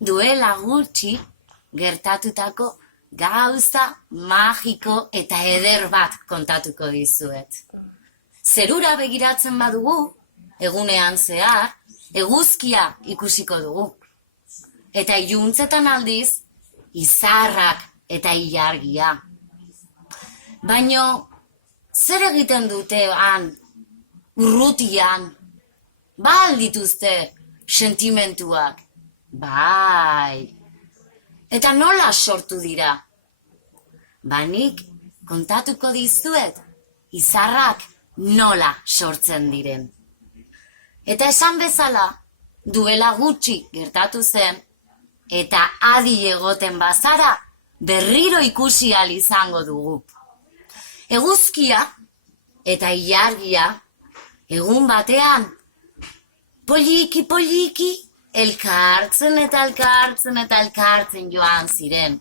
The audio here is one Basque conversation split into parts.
duela gutxi gertatutako gauza magiko eta eder bat kontatuko dizuet. Zerura begiratzen badugu, egunean zehar, eguzkia ikusiko dugu. Eta iluntzetan aldiz, izarrak eta ilargia. Baino, zer egiten dute han, urrutian? Ba aldituzte sentimentuak? Bai. Eta nola sortu dira? Nik kontatuko dizuet, izarrak nola sortzen diren. Eta esan bezala, duela gutxi gertatu zen, eta adi egoten bazara, berriro ikusi ahal izango dugu. Eguzkia eta ilargia, egun batean, poliki, elkartzen eta elkartzen joan ziren.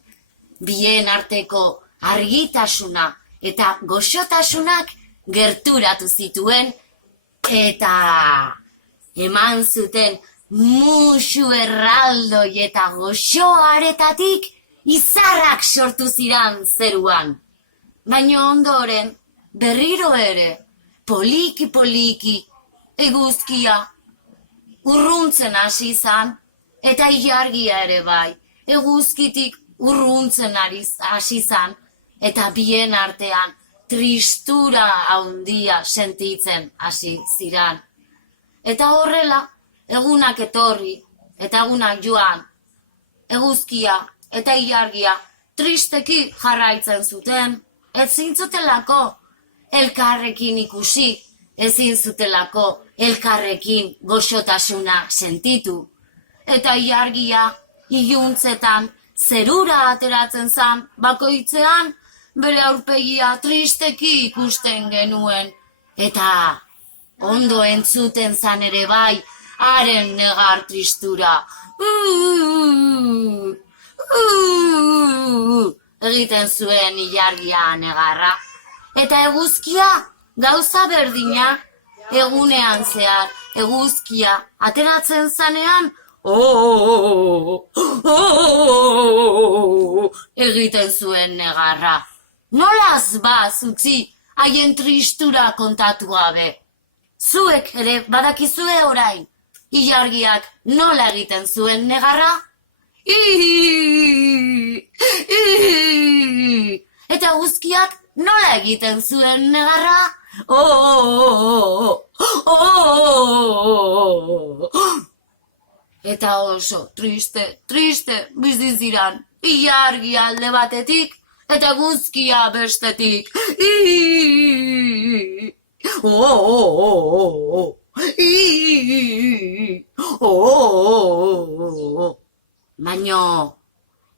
Bien arteko argitasuna eta goxotasunak gerturatu zituen eta eman zuten musu erraldoi eta goxoaretatik izarrak sortu ziran zeruan. Baina ondoren, berriro ere, poliki, eguzkia urruntzen hasi izan, eta ilargia ere bai, eguzkitik urruntzen hasi izan, eta bien artean tristura handia sentitzen hasi ziran. Eta horrela, egunak etorri, eta egunak joan, eguzkia eta ilargia tristeki jarraitzen zuten, ezin zutelako elkarrekin ikusi, ezin zutelako elkarrekin goxotasuna sentitu. Eta ilargia iluntzetan zerura ateratzen zan, bakoitzean bere aurpegia tristeki ikusten genuen. Eta ondo entzuten zan ere bai, haren negar tristura. Egiten zuen ilargia negarra. Eta eguzkia gauza berdina, egunean zehar, eguzkia ateratzen zanean, egiten zuen negarra. Nolaz utzi haien tristura kontatu gabe? Zuek ere badakizue orain, ilargiak nola egiten zuen negarra? Eta eguzkiak nola egiten zuen negarra? Eta oso triste bizi ziran, ilargia alde batetik eta eguzkia bestetik. Baina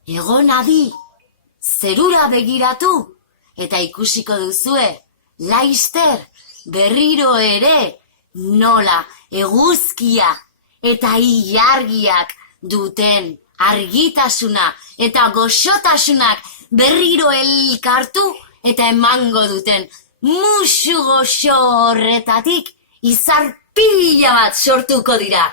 egon adi, zerura begiratu eta ikusiko duzue, laister berriro ere nola eguzkia eta ilargiak duten argitasuna eta goxotasunak berriro elkartu eta emango duten musu goxo horretatik izar pila bat sortuko dira.